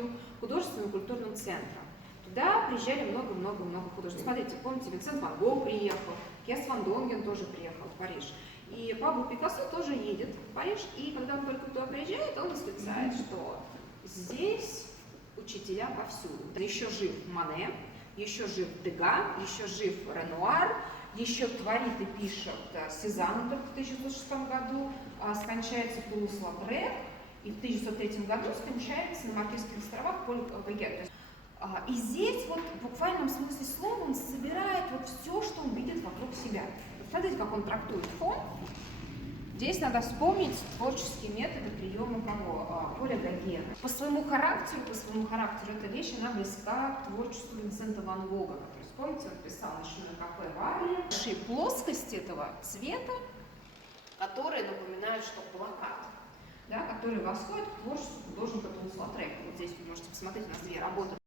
таким художественным и культурным центром. Туда приезжали много-много-много художников. Смотрите, помните, Винсент Ван Гог приехал, Кес Ван Донген тоже приехал в Париж. И Пабло Пикассо тоже едет в Париж, и когда он только туда приезжает, он восклицает, что здесь учителя повсюду. Еще жив Мане, еще жив Дега, еще жив Ренуар, еще творит и пишет Сезанн только в 1906 году, скончается Тулус-Лаутре, и в 1903 году скончается на Маркизских островах Поль Гогет. И здесь вот в буквальном смысле слова он собирает вот все, что он видит вокруг себя. Смотрите, как он трактует фон. Здесь надо вспомнить творческие методы приема кого? Поля Гогена. По своему характеру эта вещь, она близка к творчеству Винсента Ван Гога, который, вспомните, он писал «Ночное кафе в Арле». Большие плоскости этого цвета, которые напоминают, что плакат, да, который восходит к творчеству художника Тулус-Лаутре. Вот здесь вы можете посмотреть, у нас две работы